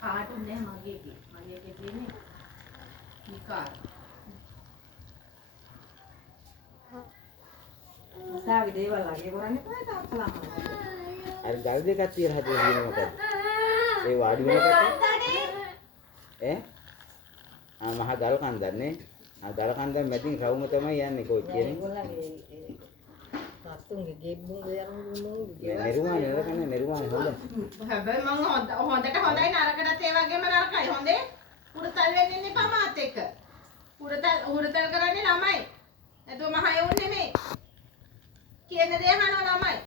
cartoon නෑ මගේ තියෙන්නේ නිකා සාවි දේවල් අගේ කරන්නේ කොහෙද තාත්තලා අර ගල් දෙකක් තියලා හදලා තියෙන මොකද ඒ වාඩි වෙනකොට මහ ගල් කන්දක් නේ ගල් කන්දක් මැදින් රවුම තමයි යන්නේ කොයි කියන්නේ තාත්තුන්ගේ ගෙබ්බුන් යන්නේ නිර්වාණය නේද නිර්වාණය හොඳ හැබැයි මම හොඳට හොඳයි නරකටත් ඒ වගේම නරකයි හොඳේ උඩතල් වෙන්නේ එපා මාත් එක්ක උඩතල් කරන්නේ ළමයි නැතුව මහයෝන් නෙමෙයි කියන දේ අහනවා ළමයි